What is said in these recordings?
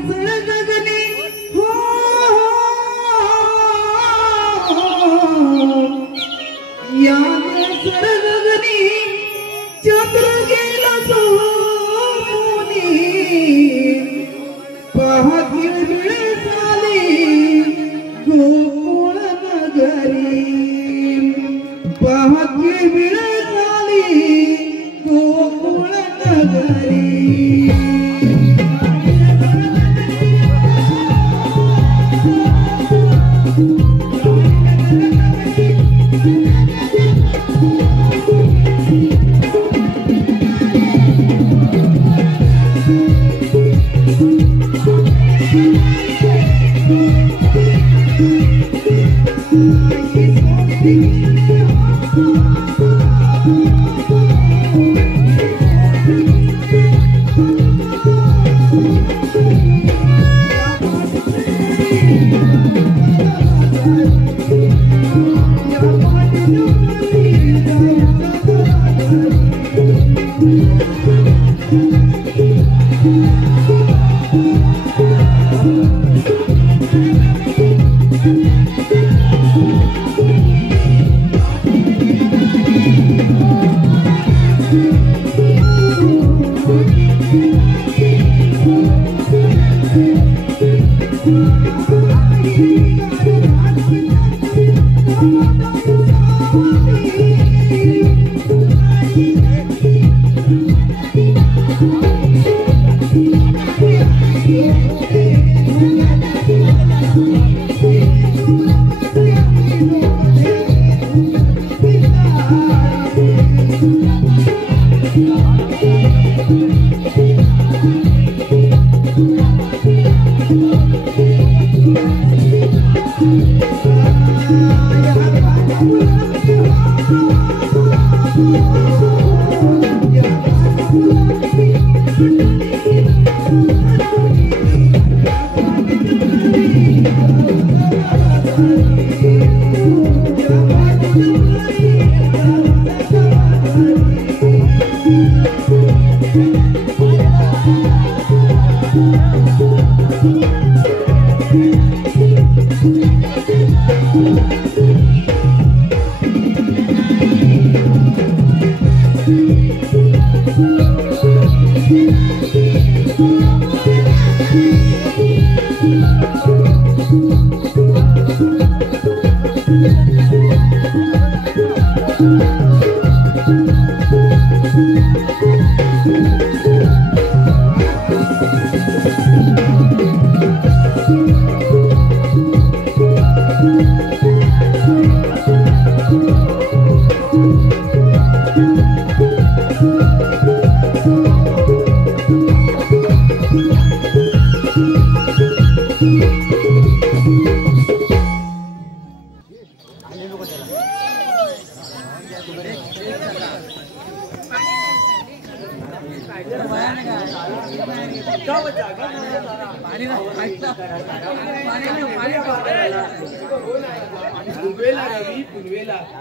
सरगगने हो या सरगगने चंद्र गेला सोनी पाहती वेळ झाली गोकुळ नगरी पाहती वेळ झाली गोकुळ नगरी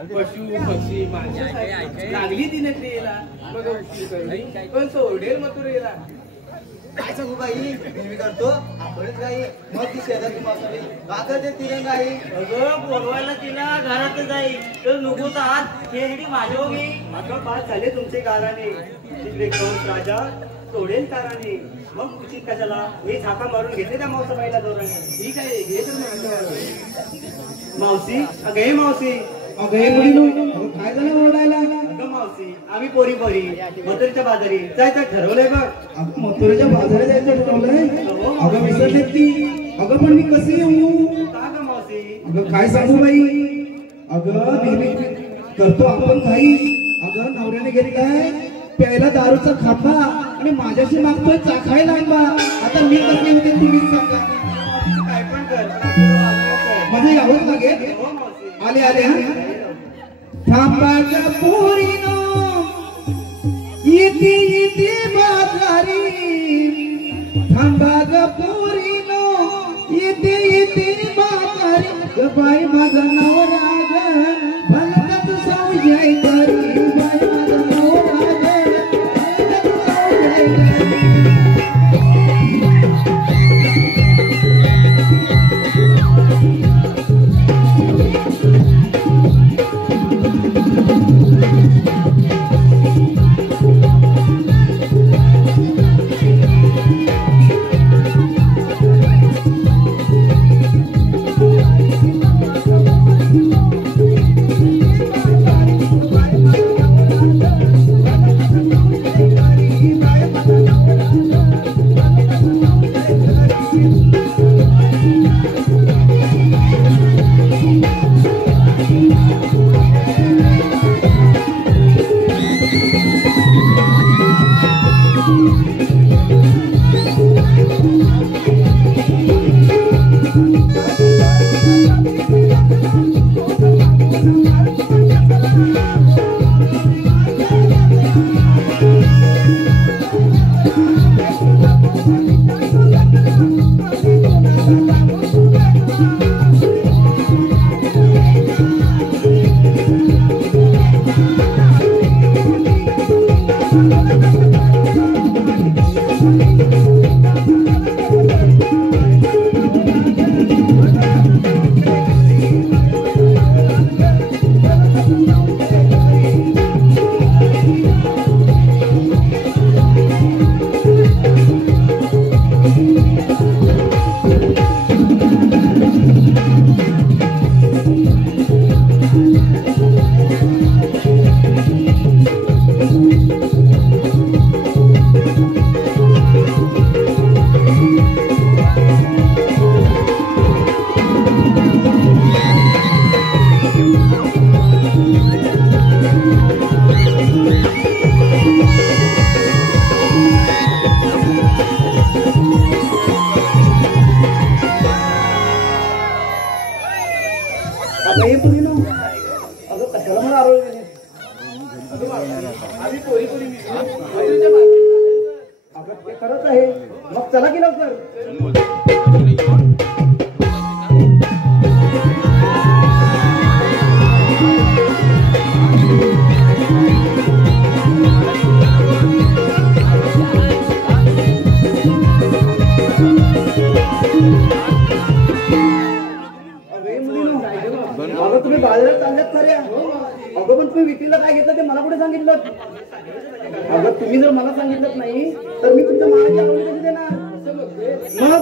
पशु पक्षी लागली तिने क्रियेला पण सोडेल मथुरेला काय सांगू बाई नेहमी करतो आपणच काही मग ती शेजारची मासावी काका ते तिरंग आहे अगं बोलवायला तिला घरात जाई तर नको तर आज हे माझ्या होगी आता पास झाले तुमचे गाराने तिकडे कंस राजा सोडेल ताराने मग उचित कशाला मी छाका मारून घेतले त्या मावसाबाईला दोराने ठीक आहे घे तर मावशी अगं हे मावशी अगं हे मुलीनो काय झालं ओरडायला अगं मावशी आम्ही पोरी पोरी मथुरेच्या बाजारी जायचं ठरवलंय बघ अगं मथुरेच्या बाजारात जायचं ठरवलंय अगं विसरलेत की अगं पण मी कसे येऊ का ग मावशी अगं काय सांगू बाई अगं नेहमी करतो आपण काही अगं नवऱ्याने गेली काय प्यायला दारूचा खांबा आणि माझ्याशी मागतोय चाखायला आंबा आता मी कसे होते तुम्ही सांगा काय पण कर म्हणजे यावंच लागेल आले आले हा थांबाच्या पोरीनो इथे इथे बाजारी थांबा पोरीनो इथे इथे बाजारी बाई माझा नवरा ग भलताच संशय करी बाई माझा नवरा ग भलताच संशय करी मग चला की लवकर. अगं तुम्ही बाजारात चालल्यात खऱ्या. अगं पण तुम्ही विक्रीला काय घेतलं ते मला कुठे सांगितलं. अगं तुम्ही जर मला सांगितलं नाही तर मी तुमच्या मालाची आवडी कशी देणार. मग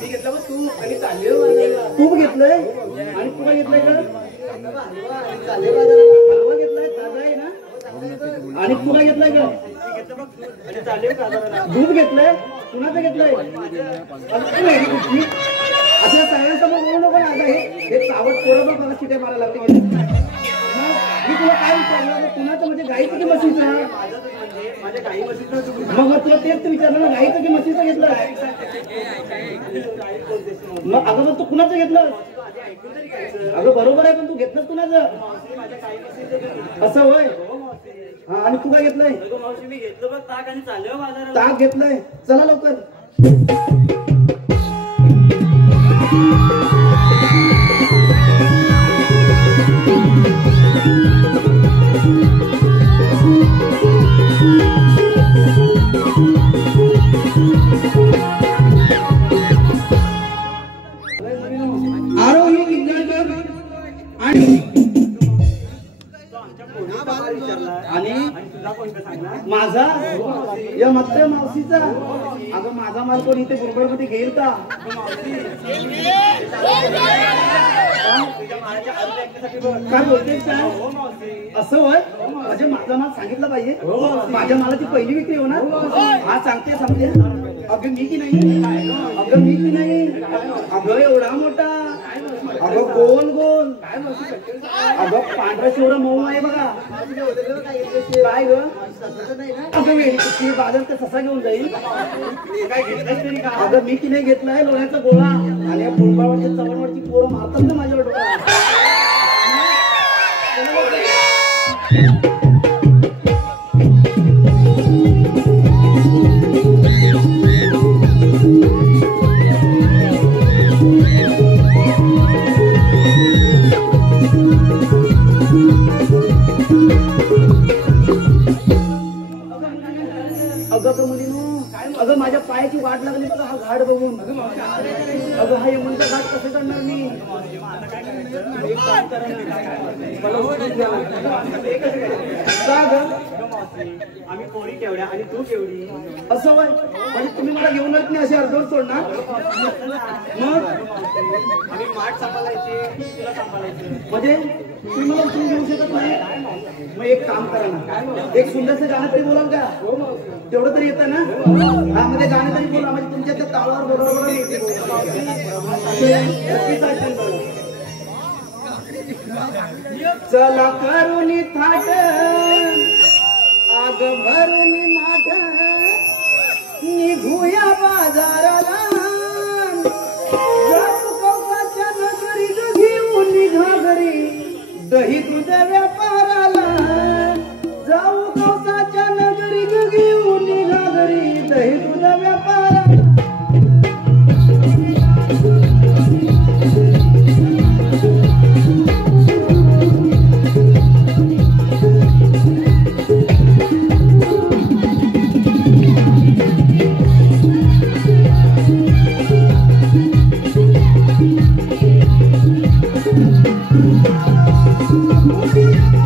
मी घेतला मग तू आणि चालले बाजाराला. तूप घेतलंय आणि तू काय घेतलंय का. हलवा घेतलाय ताजा आहे ना. आणि तू काय घेतलंय का. दूध घेतलंय. कुणाचं घेतलंय. असं सगळ्यांसमोर बोलू नको ना. आता हे सावध पोरं बघ मला शिट्या मारायला लागते. मी तुला काय विचारलं कुणाचं म्हणजे गाईचं की म्हशीचं. मग तुला तेच विचारलं ना गाईचं की म्हशीचं घेतलं. मग अगं तू कुणाचं घेतलं. अगं बरोबर आहे पण तू घेतलंस कुणाचं. असं होय. हा आणि तू काय घेतलंय. मी घेतलं बघ ताक आणि चाललो बाजारात. ताक घेतलंय. चला लवकर. आरोही किल्ल्याकर आणि माझा या मात्र मावशीचा. अगं माझा माल कोण इथे बुरबड मध्ये घेईल का. काय बोलतेस काय. असं होय. म्हणजे माझा माल सांगितलं पाहिजे. माझ्या मालाची पहिली विक्री होणार. हा सांगते. अगं मी की नाही. अगं मी की नाही. अगं एवढा मोठा. अगं गोल गोल. अगं पांढरा शेवढा मऊ आहे बघा. काय ग. अगं वेळी कुठली बाजार ते ससा घेऊन जाईल. अगं मी की नाही घेतलाय लोण्याचा गोळा. आणि फुलबावरच्या चवणवरची पोरं मारतात ना माझ्यावर डोळा. अगं मुलीनो. अगं माझ्या पायाची वाट लागली बघा हा घाट बघून. अगं हा यमुनचा घाट कसं करणार मी. आम्ही पोरी केवढ्या आणि तू केवढी. असं वय. म्हणजे तुम्ही मला घेऊनच नाही असे अर्धवट सोडणार. मग आम्ही माठ सांभाळायची तुला सांभाळायची. म्हणजे तुम्ही मला उचलून घेऊ शकत नाही. मग एक काम करा ना. एक सुंदरचं गाणं तरी बोलाल का. तेवढं तरी येतं ना. हा मध्ये गाणं तरी बोला म्हणजे तुमच्या त्या ताळावर बरोबर येते. चला करून थाट आग भरून माठ निघूया बाजाराला. कौसाच्या नगरी घेऊन निघा घरी दही दूध व्यापाराला. जाऊ कौसाच्या नगरी घेऊन निघा घरी दही दूध व्यापाराला. Thank you.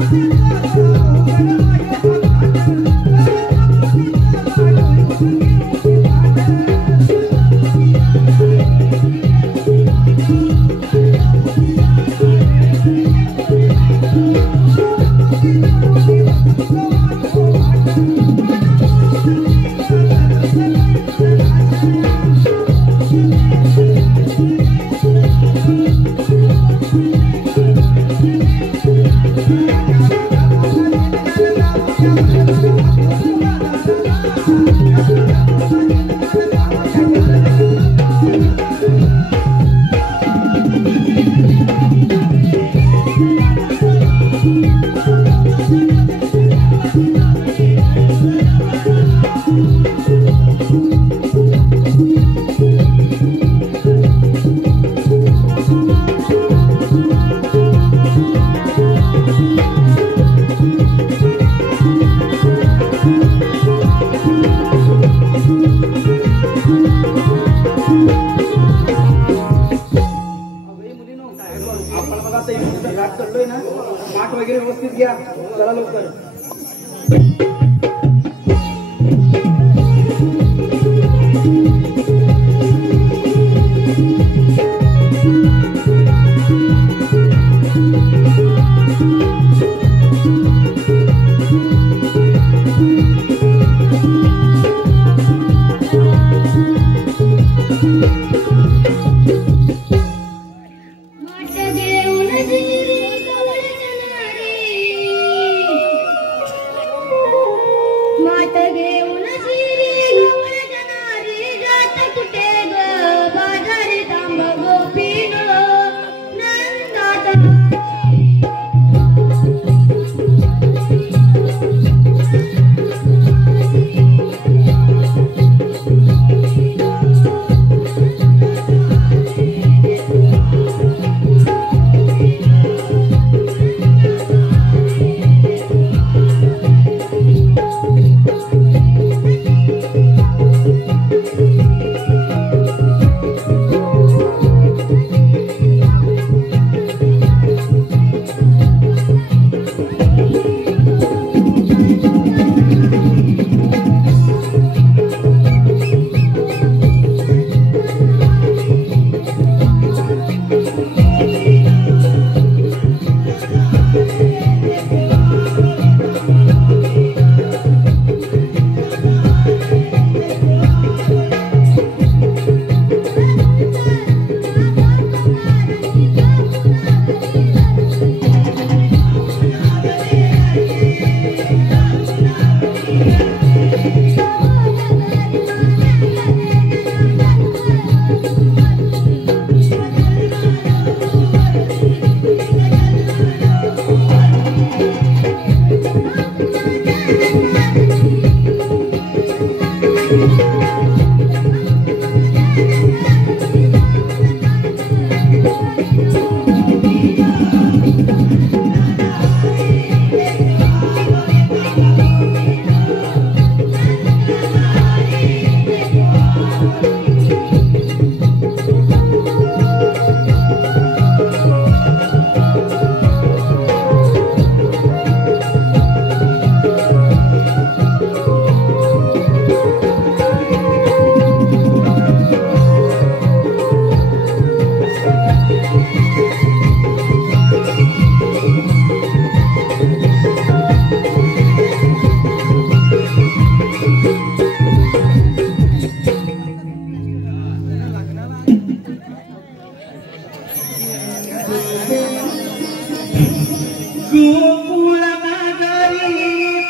गोकुळ नगरी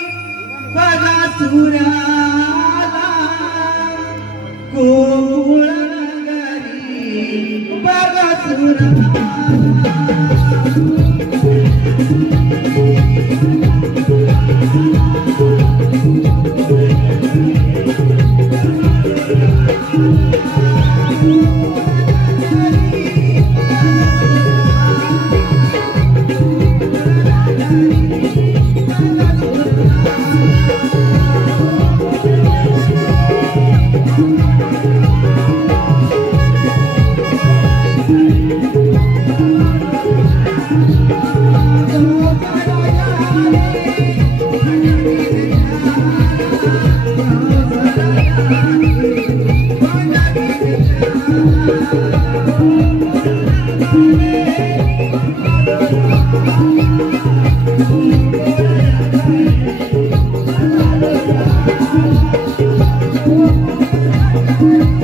बघा सुराला, गोकुळ नगरी बघा सुराला. Thank you.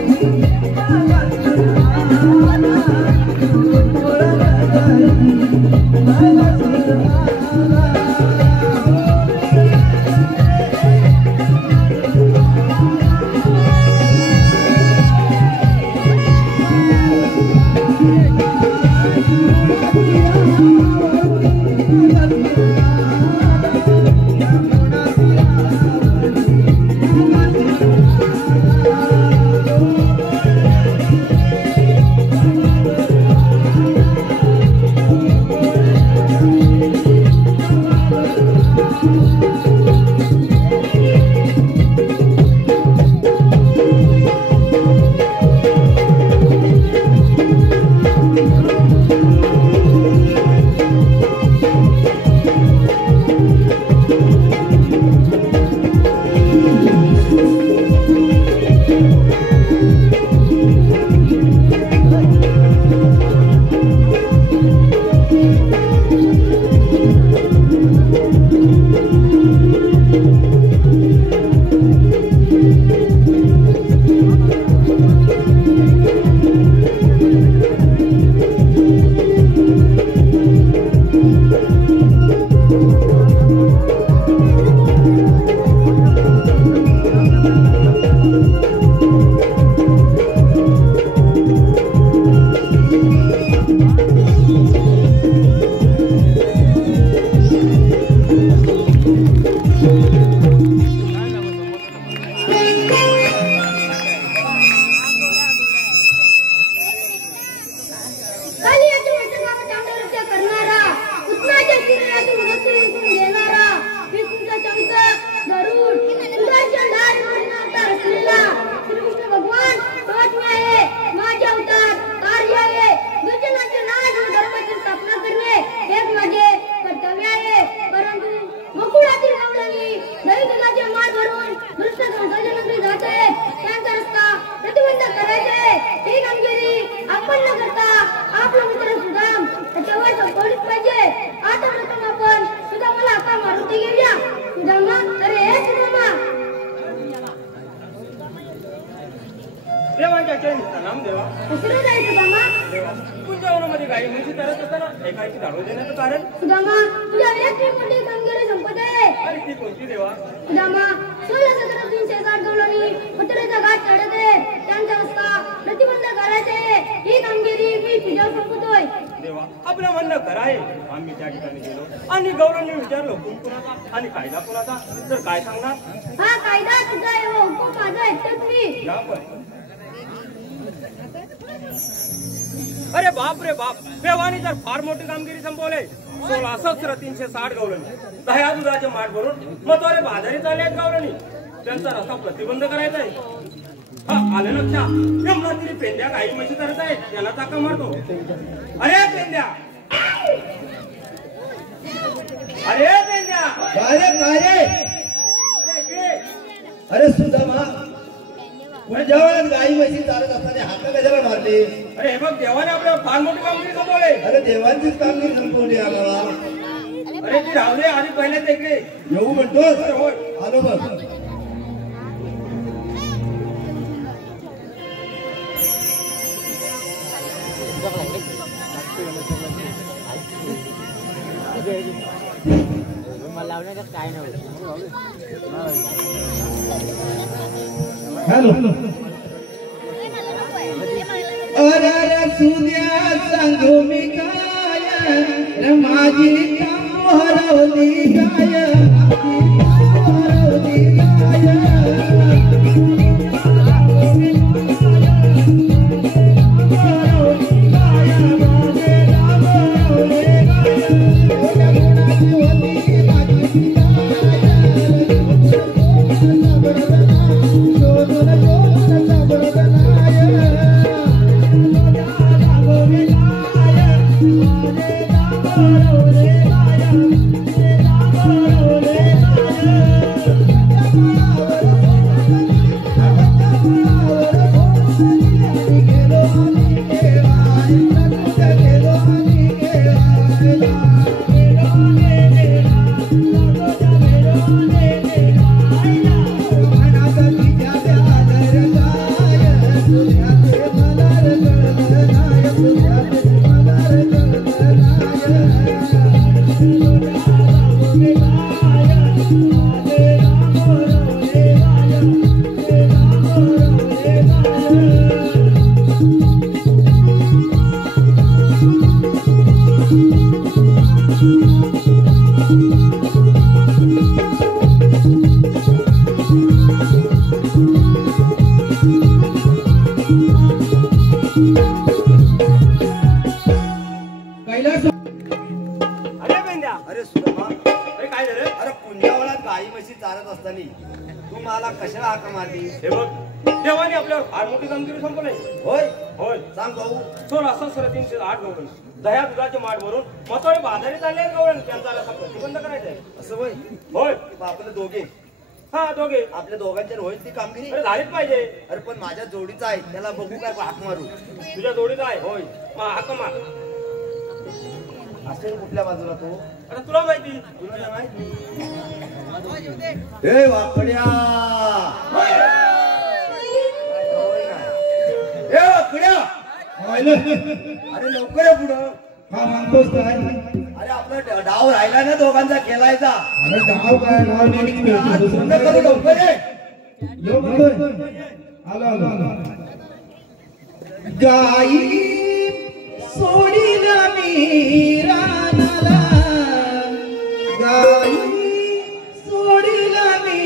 देवांच्या चरणी नाम देवा. कशाला जायचं सुदामा? कुंजवनामध्ये गाई म्हशी तरत असताना एकाची धाडू देण्याचं कारण. सुदामा तुझ्या इलेक्ट्रिक मोठी कामगिरी संपत आहे. अरे ती कोणती देवा? सुदामा 16-17-360 गवळणी मथुरेचा घाट चढत आहे. त्यांच्या रस्ता प्रतिबंध करायचे. ही कामगिरी मी तुझ्यावर सोपवतोय. देवा आपलं म्हणणं खरं आहे. आम्ही त्या ठिकाणी गेलो आणि गौरवने विचारलो कोण कुणाचा आणि कायदा कुणाचा. तर काय सांगणार? हा कायदा तुझा आहे व हुकूम माझा एकटाच मी. या पण अरे बाप रे बाप, देवानी तर फार मोठी कामगिरी संपवले. 16-360 गवळणी 10 दुधाचे माठ भरून मथुरे बाजारी चालले आहेत गवळणी. त्यांचा रस्ता प्रतिबंध करायचा आहे. हा आले लक्षात. यमुना तिरी पेंद्या गाई म्हशी करत आहेत. त्याला चाका मारतो. अरे पेंद्या, अरे पेंद्या, काय अरे घे. अरे सुदामा तुझ्या वेळेस गाई म्हशी चालत असताना हात कशाला मारले? अरे हे बघ देवाने आपल्याला फार मोठी कामगिरी संपवले. अरे देवांचीच कामगिरी संपवली आम्हाला. अरे ती राहू दे, आधी पहिल्यांदा इकडे येऊ म्हणतोस? होय. आलो बघ. हॅलो अरे सुद्या सांगू मी काय रे माझी काम हरवली काय हरवली तू मला कशाला हाक मारली? हे बघ देवाने आपल्यावर फार मोठी कामगिरी संपवली. होय होय सांग भाऊ. 16-360 गवळण 10 दुधाचे माठ भरून मथुरे बाजारी चालले आहेत गवळण. त्यांचा रस्ता प्रतिबंध करायचा आहे. असं होय? होय आपले दोघे हा दोघे आपल्या दोघांच्या होईल ती कामगिरी. अरे झालीच पाहिजे. अरे पण माझ्या जोडीचा आहे त्याला बघू काय हाक मारू. तुझ्या जोडीचा आहे होय मग हाक मार. असेल कुठल्या बाजूला तो? आता तुला माहिती. तुला नाही माहिती? ए वाकड्या, ए वाकड्या, अरे लवकर ये पुढं. हा म्हणतोस काय? अरे आपला डाव राहिला ना दोघांचा खेळायचा. अरे डाव काय डाव नेहमीच खेळतो. पूर्ण करू लवकर ये. यो म्हणतोय. आलो आलो. गाई सोडीला मी रानाला, गाई सोडीला मी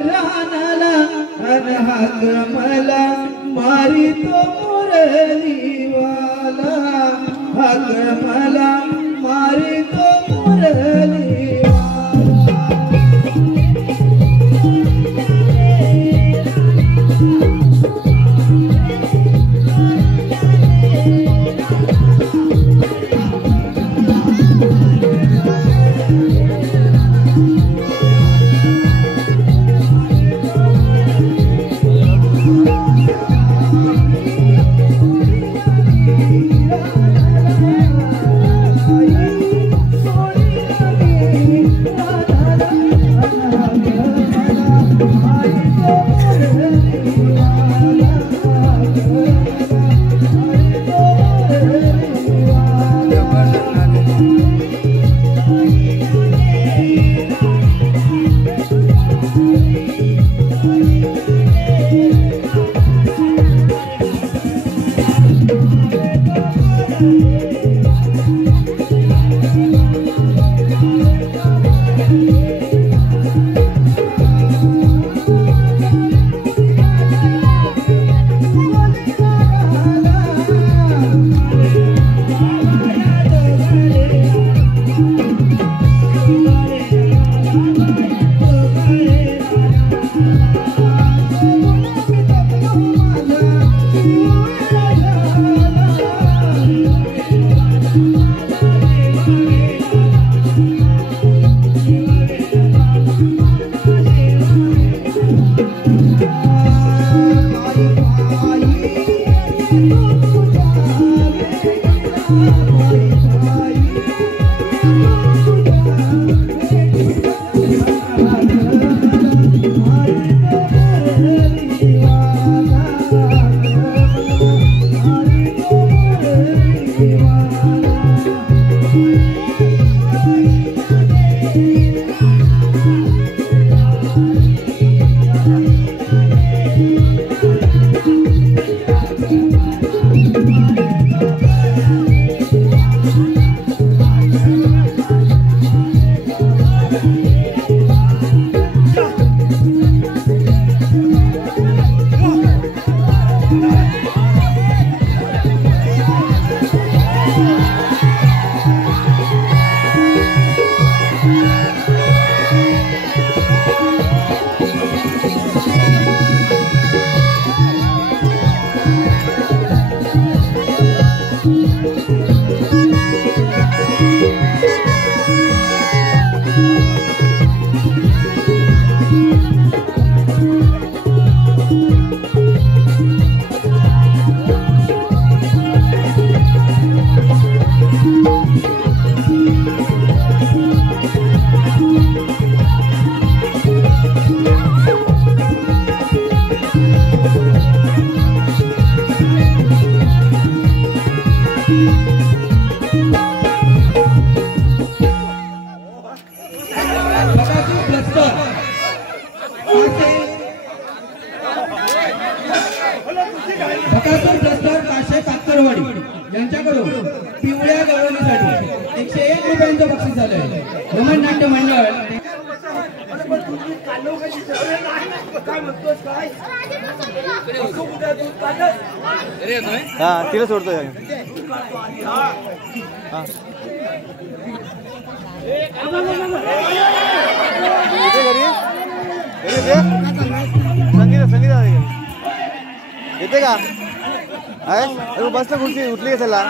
रानाला, अन हाक मला मारितो मुरलीवाला, हाक मला मारितो मुरलीवाला. बकासूर प्रस्ताव काशे कातरवाडी यांच्याकडून पिवळ्या गवळणीसाठी 101 रुपयांचं बक्षीस झालंय. रमण नाट्य मंडळ हा तिला सोडतोय. संगीता येते का? आहे बस ना खुर्ची उठली का त्याला?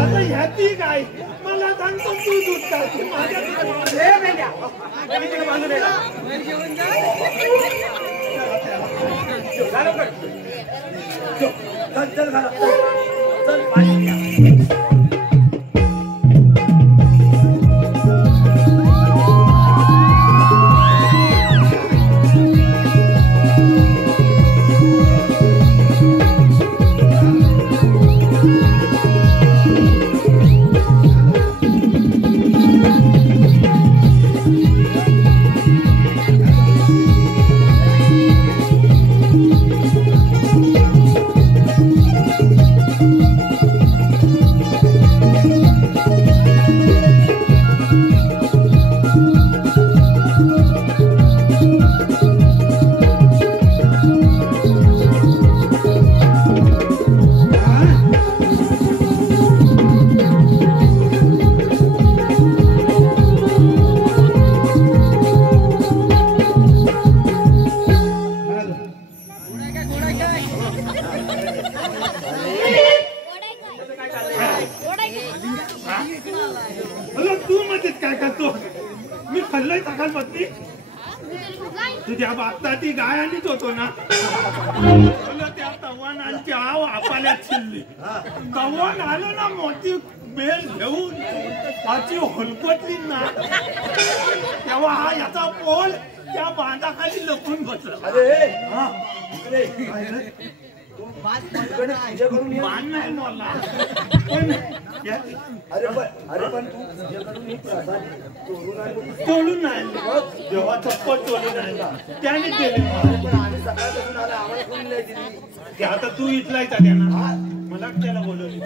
आता ह्याची काय मला सांगतो तू दूध टाकते तू मध्येच काय करतो? मी खाल्लंय सकाळपासून. तुझ्या बापता ती गाय आणीच होतो ना, त्या तव्हानांची आव आपाल्यात शिरली. तव्हान आलं ना मोठी बेल घेऊन त्याची होलपटली ना, तेव्हा हा याचा पोल त्या बांधाखाली लपून बसला. मान नाही मला पण तोडून नाही जेव्हा चप्पल तोडून नाही त्याने केले. ते आता तू इथलाय का त्यांना मला त्याला बोलवली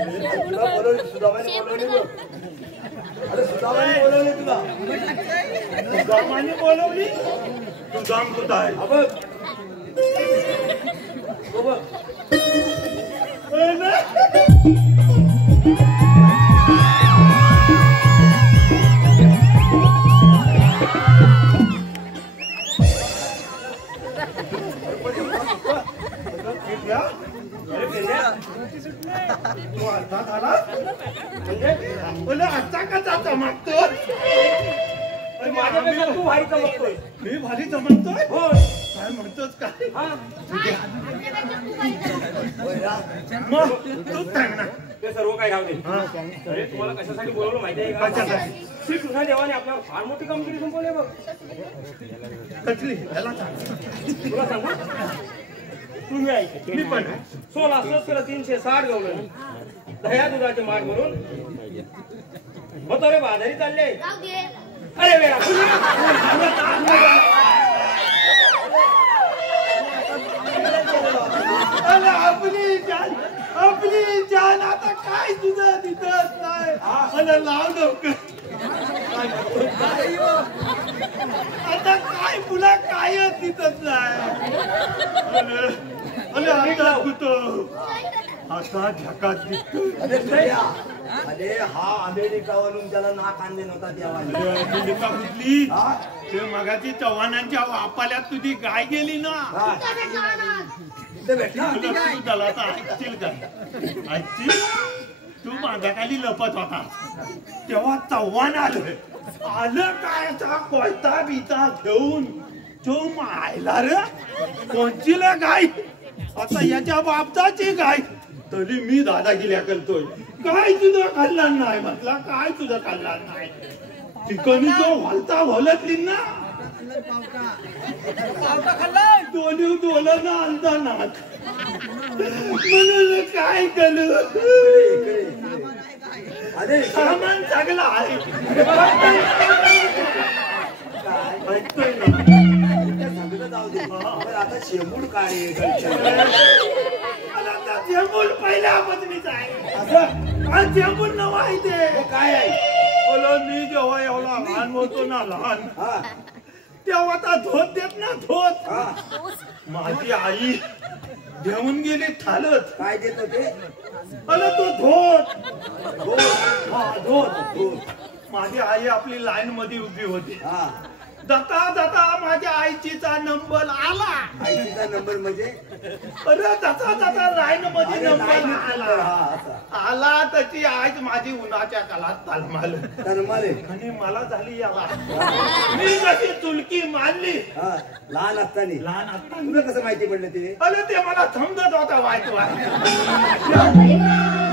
सुदामाने बोलवली. सुदाम कुठं आहे? आजचा कसा चमकतो? तू भारी चमकतोय. मी भारी चमकतोय? हो. काय म्हणतोस काय? मग तूच सांग ना. ते सर्व काय राहू दे. अरे तुम्हाला कशासाठी बोलवलं माहिती आहे का? श्री कृष्ण देवाने आपल्यावर फार मोठी कामगिरी संपवली बघ. कसली? याला सांग. तुला सांगू? तुम्ही ऐक. मी पण 16 सहस्र 360 गवळणी दह्या दुधाचे माठ भरून मथुरे बाजारी चालले. जाऊ दे. अरे वेळा आपली जान आता काय तुझं दिसत नाही. मला लाव लवकर. आता काय तुला काय दिसत नाही. आता असा झकास दिसतो. अरे हा अमेरिकावरून त्याला नाक आणले नव्हता तेव्हा. अमेरिका कुठली? ते मगाची चव्हाणांच्या वापाल्यात तुझी गाय गेली ना. त्याला ऐकशील का? ऐकशील? तू माझ्याखाली लपत होता तेव्हा चव्हाण आलं काय कोयता बिता घेऊन तो मायला रे कोणची गाय आता याच्या बापचाची गाय तरी मी दादागिऱ्या करतोय. काय तुझं कल्याण नाही म्हटला, काय तुझं कल्याण नाही. ठिकाणी जो हलता हलतली ना दोन्ही डोलं आणता नाक म्हणून काय करू. अरे सामान चांगला आहे ऐकतोय ना. सांगत जाऊ दे. पण आता शेंबूड काय आता चेंबूर पहिल्या पत्नीचा आहे. असं काय चेंबूर नाव आहे ते काय आहे? बोलो मी जेव्हा एवढा लहान होतो ना लहान हा तेव्हा आता धोत देत ना धोत हा माझी आई घेऊन गेली ठालत. काय देत होते? अरे तो धोत धोत. हा धोत. धोत. माझी आई आपली लाईन मध्ये उभी होती. हा जाता जाता माझ्या आईचीचा नंबर आला. आईचा नंबर म्हणजे अरे जाता जाता लाईन मध्ये अरे नंबर line आला. हा, असा. आला त्याची आई माझी उन्हाच्या काळात तालमाल तन्माले. आणि मला झाली याला. मी कशी चुलकी मानली हा लहान असताना. लहान असताना. तुला कसं माहिती पडलं ते? अरे ते मला समजत होता वाईट वाईट.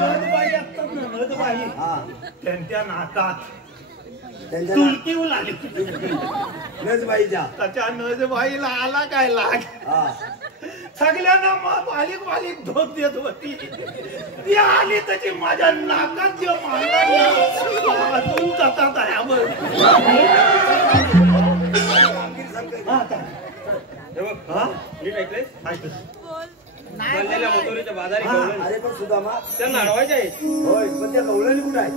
नदबाई असतात ना नदबाई हा त्यांच्या नाकात त्यांच्या चुलकी उलाली. नजबाईच्या. त्याच्या नजबाईला आला काय लाग. हा सगळ्यांना बालिक बालिक धोप देत होती. ती आली त्याची माझ्या नाकात जे मारला अजून जातात यावर. हा नीट ऐकलंय. चाललेल्या मथुरेच्या बाजारी हा, गवळणी. अरे पण सुदामा त्यांना अडवायचे आहे. होय पण त्या गवळणी कुठं आहे?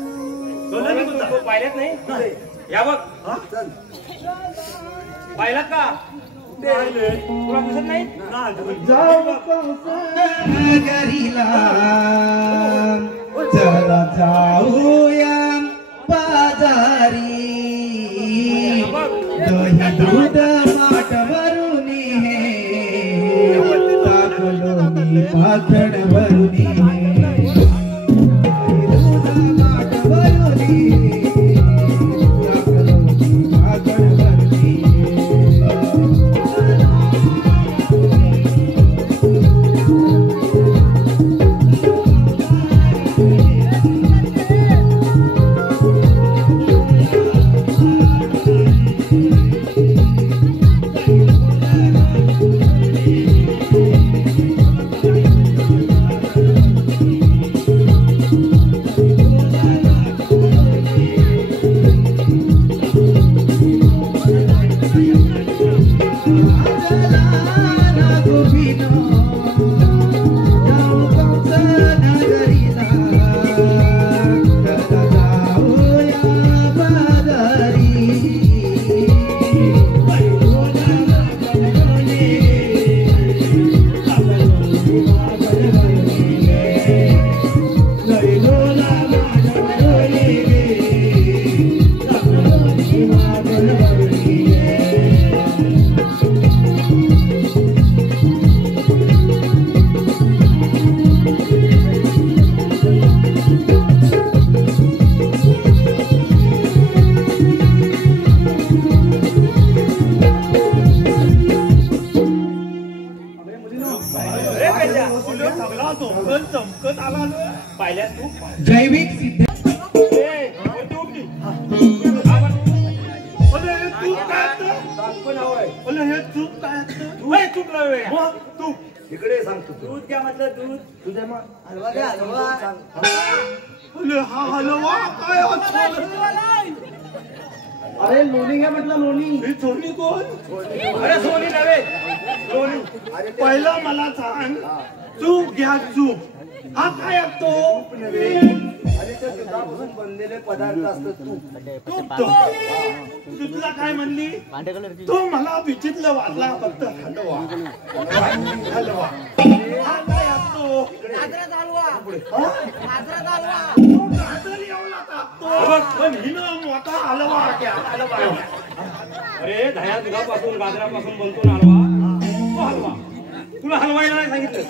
गवळणी तू पाहिल्यात नाही. कुठे? या बघ चल पाहिलात का? तुला दिसत नाही. नगरीला चला जाऊया बाजारी दही दूध माठ भरून टाकलो मी माखण भरून दूध माठ भरून टाकलो मी माखण भरून. चमकत आला ना. पाहिल्यास तू. जैविक सिद्ध अरे हे तूप काय असतं? पण हवंय. अरे हे तूप काय असतं? वय तूप नव्हे. मग तूप इकडे सांगतो तू. दूध घ्या म्हटलं दूध. तुझ्या मग हलवा द्या हलवा. अरे हा हलवा काय असतो? अरे लोणी घ्या म्हटलं लोणी. ही सोनी कोण? अरे सोनी नव्हे. सोनी. अरे ते पहिला मला सांग चूप घ्या चूप. हा काय असतो? अरे ते दुधापासून बनलेले पदार्थ असतात तू. तूप तो. तू तुला काय म्हणली? तो मला विचित्र वाटला फक्त हलवा. हलवा. हा काय असतो? गाजरात हलवा. हा? गाजरात हलवा. तो गाजर एवढा टाकतो. पण हिनं मोठा हलवा घ्या. हलवा. अरे दह्या दुधापासून गाजरापासून बनतो ना हलवा. तो हलवा. तुला हलवायला नाही सांगितलं.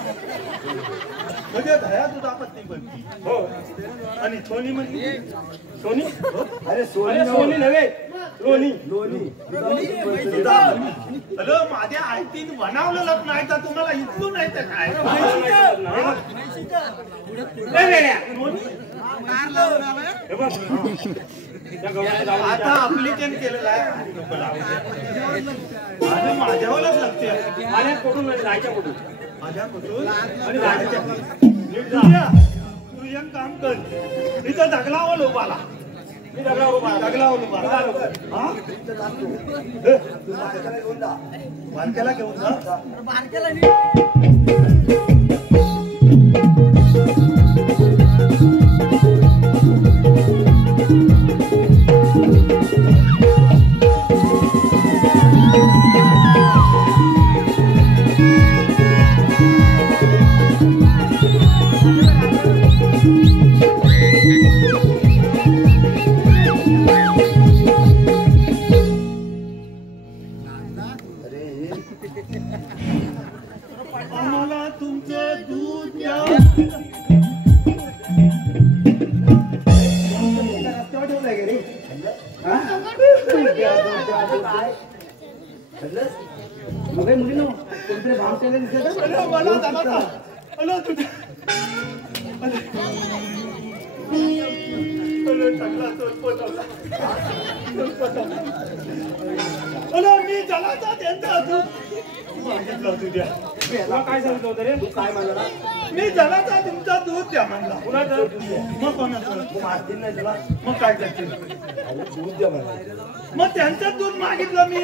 म्हणजे दह्या दुधापत्ती बनती. हो. आणि सोनी म्हणली सोनी. अरे अरे सोनी सोनी नव्हे. लोणी अरे माझ्या आयतीन बनवलेलंच नाही तर तुम्हाला इथलं नाही तर काय आता अप्लिकेशन केलेलं आहे आणि माझ्यावरच लागते आल्यात कुठून जायच्या कुठून माझ्या कुठून आणि जायच्या तू एक काम कर इथं दगलावं लोबाला मी दगडावर उभा आहे. दगलावं लोबाला हा तू बारक्याला घेऊन जा आम्हाला तुमचं दूध द्या रस्त्यावर ठेवलंय का रे मुलीनो कोणतरी भाव केले दिसत अरे मला दादा अरे तुझ्या अरे चांगला चोलपटवला अरे मी जलाचा त्यांचा अजून मागितलं तुझ्या तुला काय सांगितलं होतं रे तू काय म्हणला मी जलाचा तुमचा दूध द्या म्हणला कुणाचं मग कोणाचं मारतील नाही त्याला मग काय करतील दूध द्या म्हणला मग त्यांचं दूध मागितलं मी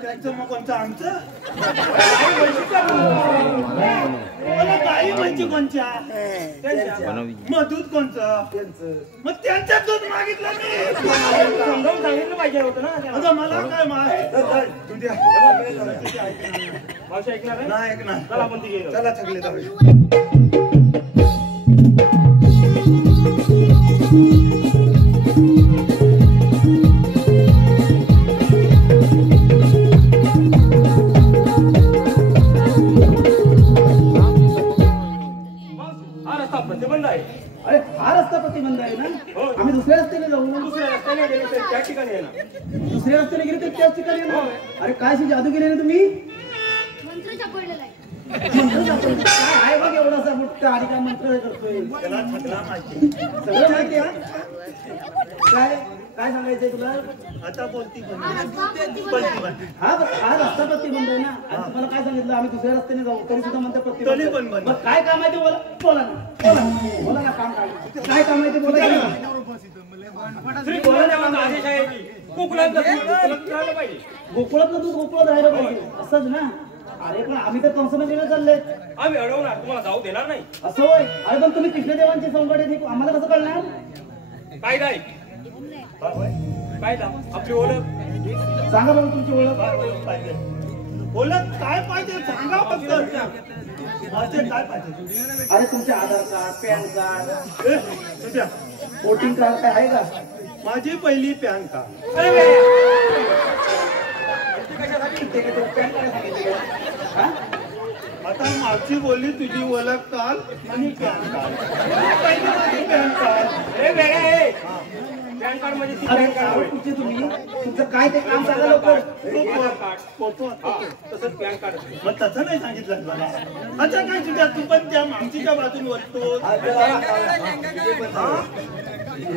त्यांचं मग कोणतं आमचं मला गाई म्हणजे कोणच्या मग दूध कोणचं मग त्यांचं दूध मागितलं मी समजावून सांगितलं पाहिजे होतं ना त्याला. आता मला काय माहित तुझ्या मावशी ऐकणार आहे नाही ऐकणार चला आपण ती गेलो चला थकले जावे हा रस्ता प्रतिबंध आहे अरे हा रस्ता प्रतिबंध आहे ना हो. आम्ही दुसऱ्या रस्त्याने जाऊ दुसऱ्या रस्त्याने गेले तर त्या ठिकाणी आहे ना दुसऱ्या रस्त्याने गेले तर त्याच ठिकाणी येणार. अरे काय अशी जादू केली ना तुम्ही मंत्र सापडलेला आहे मंत्र सापडले. काय आहे बघ एवढासा मोठा आणि काय मंत्र करतोय त्याला थकला माहिती सगळं माहिती आहे काय काय सांगायचंय तुला आता बोलती हा रस्ता प्रतिबंध बोलती आहे बोलती हा रस्ता प्रतिबंध आहे ना आणि तुम्हाला काय सांगितलं आम्ही दुसऱ्या रस्त्याने जाऊ तरी सुद्धा म्हणता तरी पण प्रतिबंध बंद. मग काय काम आहे ते बोला बोला ना बोला ना काम काय काम आहे ते बोला की ना. श्री गोरदेवांचा आदेश आहे की कोकणातलं दूध कोकणात राहिलं पाहिजे गोकुळातलं दूध गोकुळात राहिलं पाहिजे असंच ना अरे पण आम्ही तर कंसमध्ये चाललंय आम्ही अडवणार तुम्हाला जाऊ देणार नाही असं होय अरे पण तुम्ही कृष्णदेवांची संकट आहे आम्हाला कसं कळणार कायदा आहे कायदा आपली ओळख सांगा बघा तुमची ओळख पाहिजे बोलत काय पाहिजे सांगा फक्त माझे काय पाहिजे अरे तुमचे आधार कार्ड पॅन कार्ड ए, तुझ्या वोटिंग कार्ड काय आहे का माझी पहिली पॅन कार्ड अरे कशासाठी ते काय पॅन कार्ड सांगितलं का? हा? आता मागची बोलली तुझी ओळख काल आणि पॅन कार्ड पहिली माझी पॅन कार्ड अरे वेगळा आहे पॅन कार्ड म्हणजे ती अरे पॅन कार्ड होय. तुमचे तुम्ही तुमचं काय ते काम सांगा लवकर आधार कार्ड फोटो हा, तसंच पॅन कार्ड मग तसं नाही सांगितलं मला अच्छा काय तुझ्या तू पण त्या मागचीच्या बाजून वरतो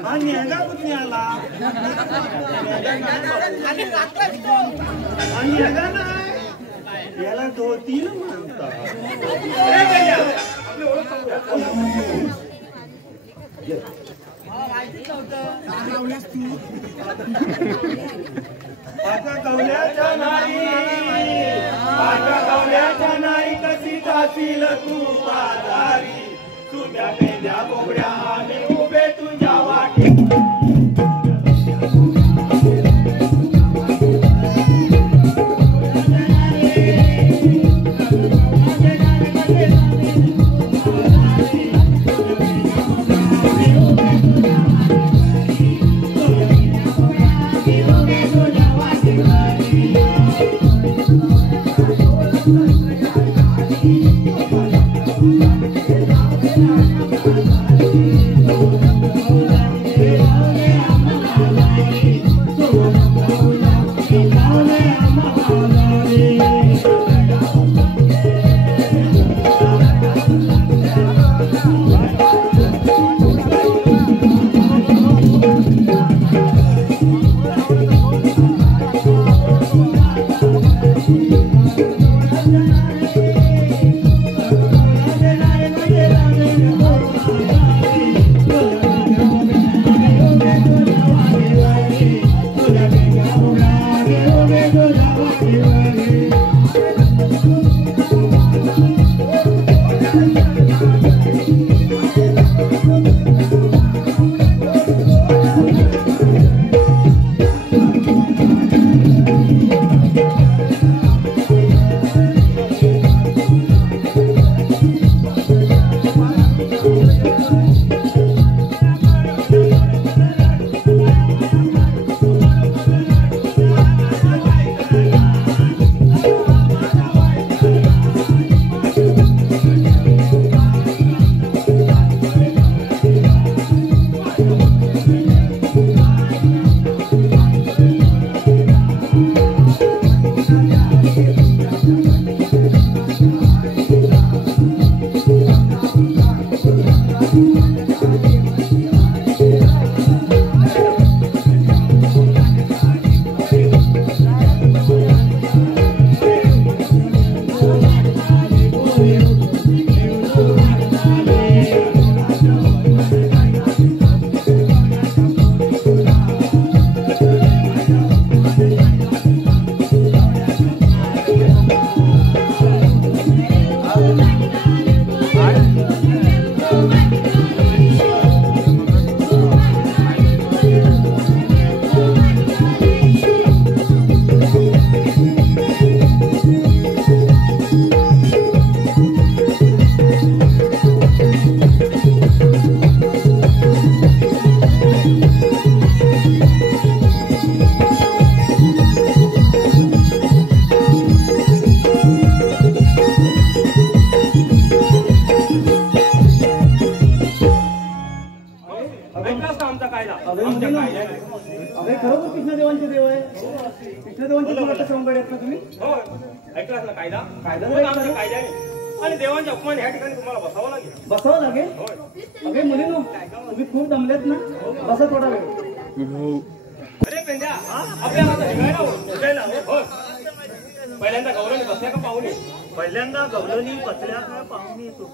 हा नेगा कुठे आला आणि नेगा नाही याला 2-3 म्हणतात अरे वेगळा. आपली ओळख सांगूया आता कवल्याच्या नारी आता कवल्याच्या नारी कशी जाशील तू बाजारी तुझ्या पेंड्या बोबड्या आम्ही उभे तुझ्या वाटी देवांचे देव आहे कृष्ण देवांचे देवाचा सवंगड आहेत ना तुम्ही हो ऐकलास ना कायदा कायदा हो, आमच्या कायद्याने आणि देवांच्या अपमान ह्या ठिकाणी तुम्हाला बसावं लागेल बसावं लागेल होय अगे मुलीनो तुम्ही खूप दमलेत ना बसा थोडा वेळ अरे पेंड्या आपल्याला आता निघायला हो पहिल्यांदा गौरवने बसल्या का पाहुणे पहिल्यांदा गवलनी बसल्या काय पाहुणे येतो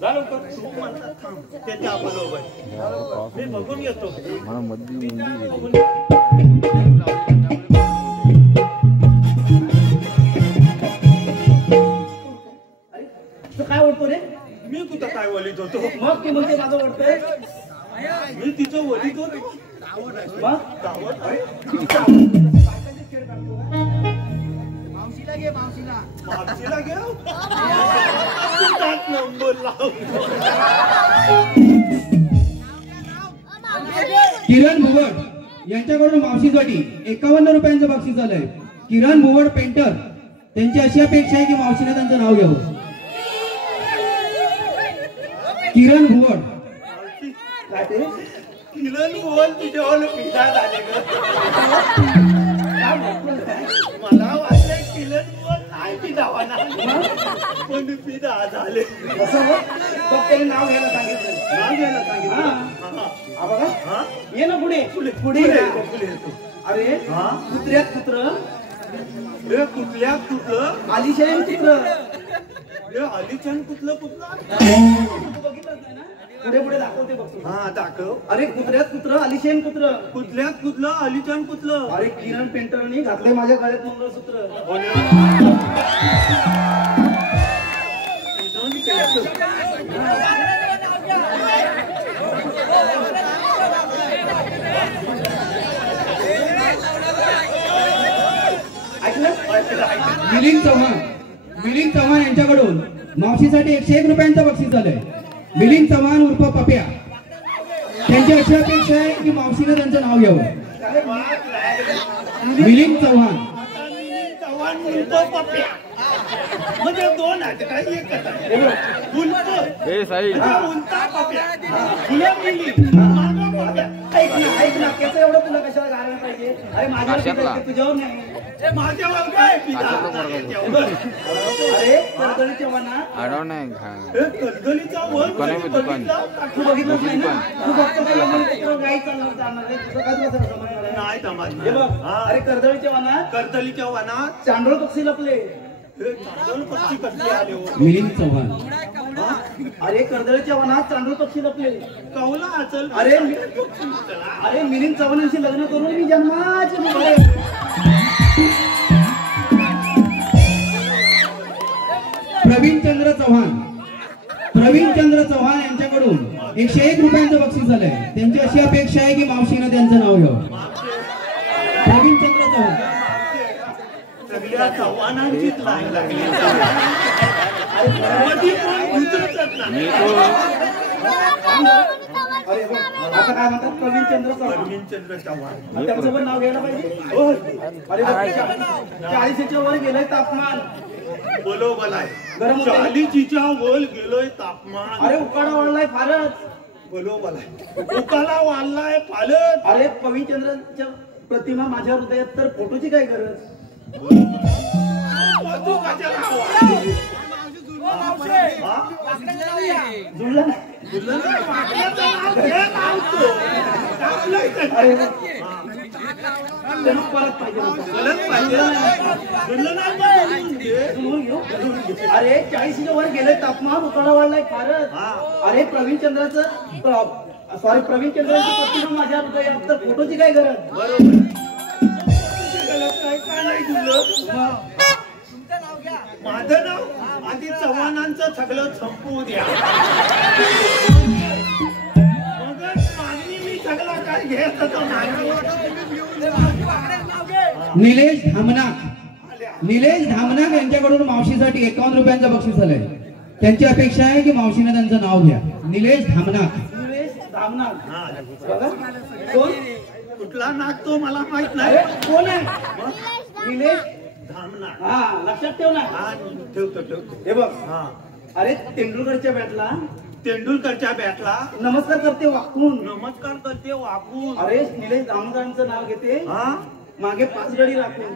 जा लवकर तू म्हणतात थांब ते त्या बरोबर मी बघून येतो मला मधली मुंडी बघून येतो. तू काय ओढतो रे मी कुठं काय वलीत होतो मग ती म्हणते माझं ओढतोय मी तिचं वलीत होतो मग दावत आहे मावशीला घे तुझाच नंबर लाव किरण भुवड यांच्याकडून मावशीसाठी 51 रुपयांचं बक्षीस आलंय किरण भुवड पेंटर त्यांची अशी अपेक्षा आहे की मावशीने त्यांचं नाव घ्यावं किरण भुवड काय ते किरण बोल तुझ्यावर पिझ्झा झाले ग मला वाटलं किरण बोल नाही पिझ्झा ना पण पिझ्झा झाले असं हो फक्त त्याने नाव घ्यायला सांगितलं नाव घ्यायला सांगितलं हा बघा हा ये ना पुढे पुढे पुढे ये. येतो, पुढे येतो. अरे हा? कुत्र्यात कुत्र हे कुठल्या कुठलं आलिशान कुत्र हे अलीचंद कुठलं कुठलं तू बघितलंच नाही ना पुढे पुढे दाखवते बघतो हा दाखव अरे कुत्र्यात कुत्र आलिशान कुत्र कुठल्यात कुठलं अलीचंद कुठलं अरे किरण पेंटरनी घातले माझ्या गळ्यात मंगळसूत्र मिलिंद चव्हाण यांच्याकडून मावशीसाठी 101 रुपयांचं बक्षीस झालंय मिलिंद चव्हाण उर्फ पप्या त्यांची अशी अपेक्षा आहे की मावशीने त्यांचं नाव घ्यावं मिलिंद चव्हाण म्हणजे दोन आहेत काय एकच आहे ए साई उलटा पप्या फुलं मिली मागं पप्या. ऐक ना त्याचं एवढं तुला कशाला गायला पाहिजे अरे माझ्यावर कशाला? तुझ्यावर नाही हे माझ्यावर काय पिझ्झा एवढं अरे कर्दळीच्या मनात आडव नाही हे कर्दळीचा वर दुकान आहे, दुकान. तू बघितलंच नाही ना तू फक्त काय म्हणून गाई चालणार आहे तुझं काय तुला समजणार आहे नाही समाज हे बघ अरे कर्दळीच्या मनात कर्दळीच्या वनात चांडोळ पक्षी लपले हे चांदोल पक्षी कसले आले हो मिलिंद चव्हाण अरे कर्दळीच्या वनात चांडोळ पक्षी लपले कौला अचल अरे मिलिंद चव्हाणांशी लग्न करून मी जन्माचे निघाले प्रवीणचंद्र चव्हाण यांच्याकडून 101 रुपयांचं बक्षीस झालंय त्यांची अशी अपेक्षा आहे की मावशीने त्यांचं नाव घ्यावं प्रवीणचंद्र चव्हाण सगळ्या चव्हाणांचीच लाईन लागली मध्ये कोण गुजरतच नाही अरे हो, आता काय म्हणतात प्रवीणचंद्र चव्हाण प्रवीणचंद्र चव्हाण त्यांचं पण नाव घ्यायला पाहिजे हो अरे 40च्या वर गेलंय तापमान बरोबर आहे गरम होतंय. 40च्या वर गेलोय तापमान अरे उकाडा वाढलाय फारच बरोबर आहे उकाला वाढलाय फालत अरे प्रवीणचंद्रच्या प्रतिमा माझ्या हृदयात तर फोटोची काय गरज तू कशाला हवा? हा? जुळला नाही. तुला नाही वाटलं तर हे लावतो. टाकलंय का? अरे त्यांना परत पाहिजे होतं. गलत पाहिजे. तुला नाही बोलून दे. जुळवून घेऊ. अरे 40च्या वर गेलंय तापमान उकाडा वाढलाय फारच हा. अरे प्रवीणचंद्राची प्रतिमा माझ्या हृदयात तर फोटोची काय गरज बरोबर गलत काय का नाही तुला माझं नाव आधी चव्हाणांचं सगळं संपवू द्या मगच मागणी मी सगळं काय घेत होतो निलेश धामनाक यांच्याकडून मावशीसाठी 51 रुपयांचं बक्षीस झालंय त्यांची अपेक्षा आहे की मावशीने त्यांचं नाव घ्या निलेश धामनाक बघा कोण कुठला नाक तो मला माहित नाही अरे कोण आहे निलेश धामना हा लक्षात ठेव ना हा ठेवतो हे बघ हा अरे तेंडुलकरच्या बॅटला तेंडुलकरच्या बॅटला नमस्कार करते वाकून नमस्कार करते वाकून अरे निलेश धामनाकांचं नाव घेते हा मागे 5 गडी राखून.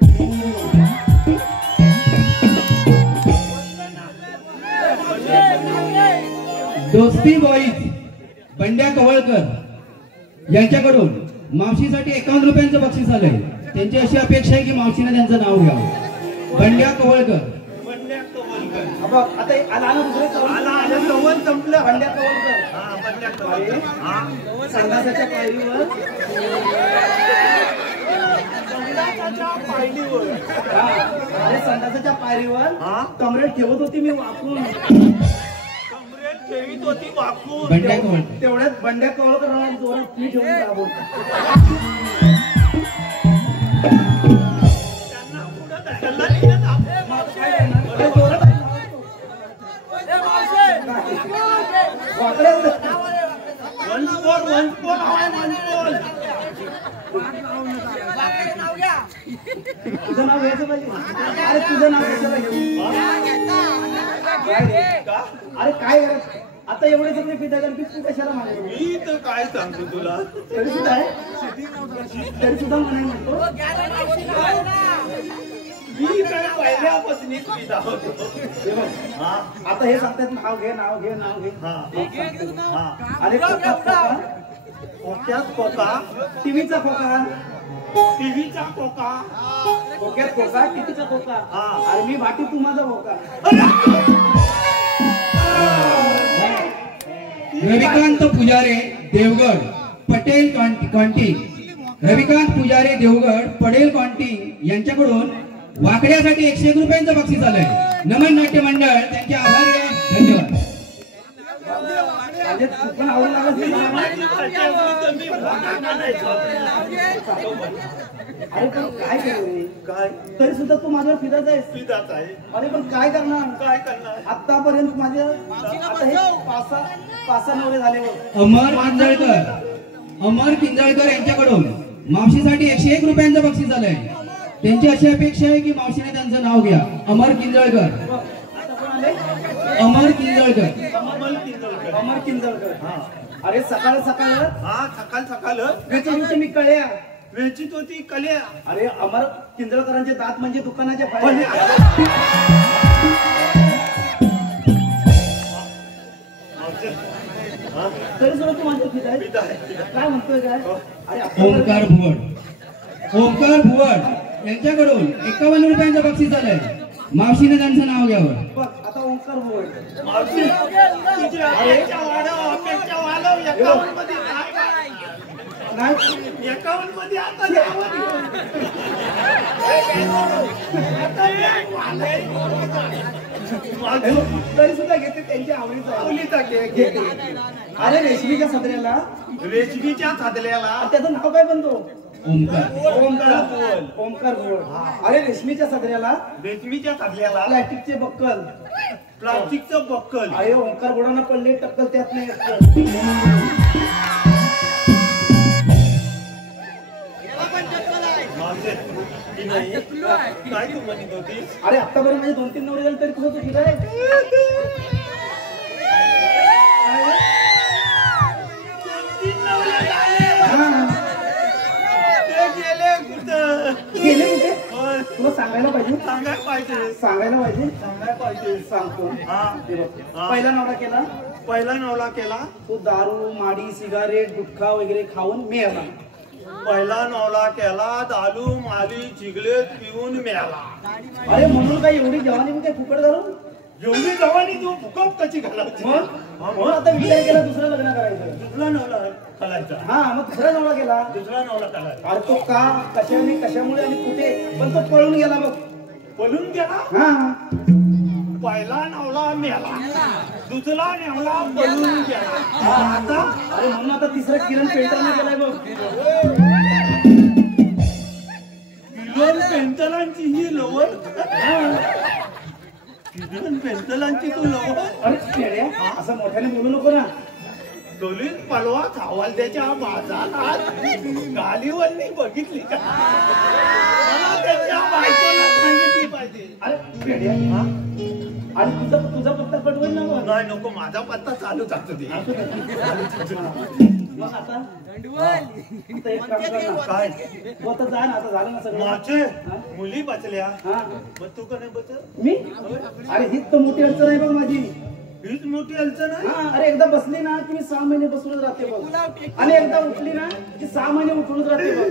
दोस्ती बॉईज बंड्या कवळकर यांच्याकडून मावशीसाठी 51 रुपयांचं बक्षीस आलंय. त्यांची अशी अपेक्षा आहे की मावशीने त्यांचं नाव घ्यावं. बंड्या कवळकर. बघ आता आला ना दुसरे कवळ संपलं. बंड्या कवळकर संघाच्या पायरीवर संघाच्या पायरीवर कमरेत ठेवत होती मी वाकून. ठेवीत होती वाकून. बंड्या कवळकर तेवढ्यात बंड्या कवळकर जोरात मी ठेवून दाबून त्यांना पुढं ढकलला नाही ना. तुझं नाव घ्यायचं पाहिजे. अरे तुझं नाव कशाला घेऊ. अरे काय आता एवढे सगळे पिता तू कशाला म्हणाल. मी तर काय सांगतो तुला. तरी सुद्धा म्हणाय म्हणतो. मी काय पहिल्यापासून पिता होतो. आता हे सांगतात नाव घे नाव घे नाव घे. अरे खोक्यात खोका टीव्हीचा खोका. टीव्हीचा खोका. खोक्यात खोका टीव्हीचा खोका. अरे मी वाटी तू माझा खोका. रविकांत पुजारे देवगड पटेल कॉन्टिंग. रविकांत पुजारे देवगड पटेल कॉन्टिंग यांच्याकडून वाकड्यासाठी 101 रुपयांचं बक्षीस आलंय. नमन नाट्य मंडळ त्यांचे आभारी आहे. धन्यवाद. पण आवडून अरे पण काय करू काय तरी सुद्धा तू माझ्यावर फिरत आहेस. पिताच आहे. अरे पण काय करणार. काय करणार. आतापर्यंत माझ्या आता हे 5-6 नवरे झाले. अमर किंजळकर यांच्याकडून मावशीसाठी 101 रुपयांचं बक्षीस आलंय. त्यांची अशी अपेक्षा आहे की मावशीने त्यांचं नाव घ्या. अमर किंजळकर. अमर किंजळकर. अरे सकाळ सकाळ वेचत होती मी कळ्या. वेचित होती कल्या. अरे अमर किंजळकरांचे दात म्हणजे दुकानाचे तरी सुद्धा तू माझ्या फित आहे. काय म्हणतोय काय. अरे ओमकार भुवड यांच्याकडून 51 रुपयांचं बक्षीस आलंय. मावशीने त्यांचं नाव घ्यावं. बघ आता ओंकार भुवड. मावशी तुझ्या अपेक्षा वाढव 51 मध्ये नाही 51 मध्ये आता तरी सुद्धा घेते त्यांच्या आवडीचा घेते. अरे रेशमीच्या सदऱ्याला त्याचं नाव काय बनतो. ओंकार भुवड. अरे रेशमीच्या सदऱ्याला प्लास्टिकचे बक्कल. प्लास्टिकचं बक्कल. अरे ओंकार भुवडांना पडले टक्कल त्यात नाही. काय तू म्हणत होती. अरे आतापर्यंत माझे 2-3 नवरे झाले तरी तुझं तू फिराय. गेले कुठे तुला सांगायला पाहिजे. सांगतो. पहिला नवला केला. तो दारू माडी सिगारेट गुटखा वगैरे खाऊन मेला. पहिला नवला केला. दारू माली चिगलेत पिऊन मेला. अरे म्हणून काय एवढी जवानी मी काय फुकट घालून. एवढी जवानी तू फुकट कशी घालायची. म्हणून आता विचार केला दुसरं लग्न करायचं. दुसरा नवला घालायचा. हा मग दुसरा नवला गेला. दुसरा नवला घालायचा. अरे तो का कशाने कशामुळे आणि कुठे पण तो पळून गेला. बघ पळून गेला. हा पहिला नवला मेला. दुसरा नवला पळून गेला. आता अरे म्हणून आता तिसरा किरण पेंटाने गेलाय. बघ किरण पेंटलांची ही लवण. किरण पेंटलांची तू लवण. अरे खेड्या असं मोठ्याने बोलू नको ना. दलित पलवा हवालद्याच्या बाजारात गालीवरनी बघितली का. मला त्याच्या बायकोला सांगितली पाहिजे. अरे खेड्या आणि तुझा पत्ता पटवेल ना. नाही नको माझा पत्ता चालू जातो. मग आता आता एक काम कर ना. काय तू आता जा ना, आता झालं ना सगळं. माझे हा? मुली बचल्या हा मग तू का नाही बचत मी अरे हीच तर मोठी अडचण आहे बघ माझी. हीच मोठी अडचण आहे. हा अरे एकदा बसली ना की मी 6 महिने बसूनच राहते बघ, आणि एकदा उठली ना की 6 महिने उठूनच राहते बघ.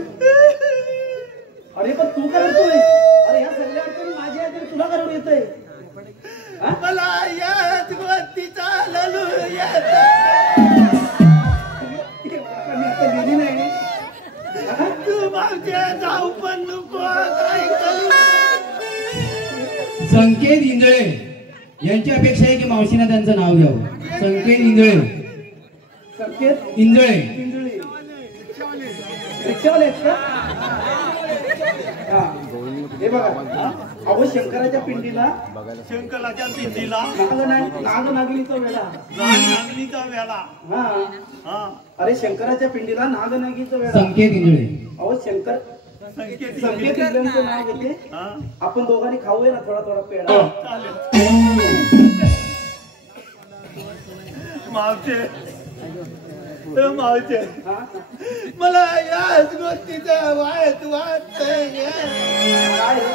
अरे पण तू काय करतोय? अरे ह्या सगळ्या अडचणी माझी आहे, तुला करून येतंय. मला याच गोष्टीचा लालू येत. मी आता गेली नाही. तू माझ्या जाऊ पण नको काय करू. संकेत इंजळे यांची अपेक्षा आहे की मावशीने त्यांचं नाव घ्यावं. संकेत इंजळे. संकेत इंजळे. पिंजळी रिक्षावाले आहेत का? हा. हे बघा, अहो शंकराच्या पिंडीला शंकराच्या पिंडीला नाग नागिनीचा वेळा. नागलीचा वेळा. हा हा अरे शंकराच्या पिंडीला नाग नागिनीचा वेळा. संकेत इंजळे. अहो शंकर संकेत संकेत इंद्रांचं नाव घेते. हा आपण दोघांनी खाऊया ना थोडा थोडा पेढा. मावचे मावचे हा? मला याच गोष्टीचं वाईट वाटतंय. काय रे?